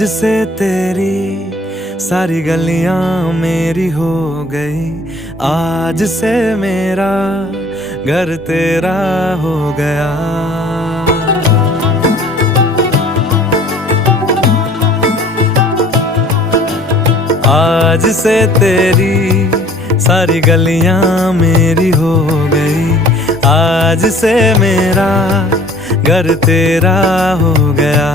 आज से तेरी सारी गलियां मेरी हो गई, आज से मेरा घर तेरा हो गया। आज से तेरी सारी गलियां मेरी हो गई, आज से मेरा घर तेरा हो गया।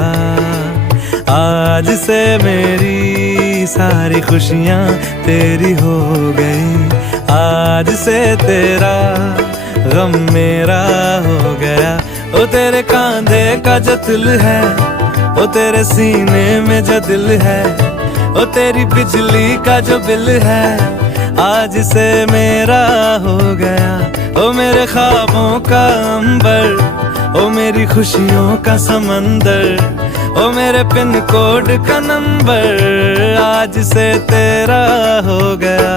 आज से मेरी सारी खुशियां तेरी हो गई, आज से तेरा गम मेरा हो गया। ओ तेरे कांधे का जो दिल है, ओ तेरे सीने में जो दिल है, ओ तेरी बिजली का जो बिल है, आज से मेरा हो गया। ओ मेरे ख्वाबों का अंबर, ओ मेरी खुशियों का समंदर, ओ मेरे पिन कोड का नंबर, आज से तेरा हो गया।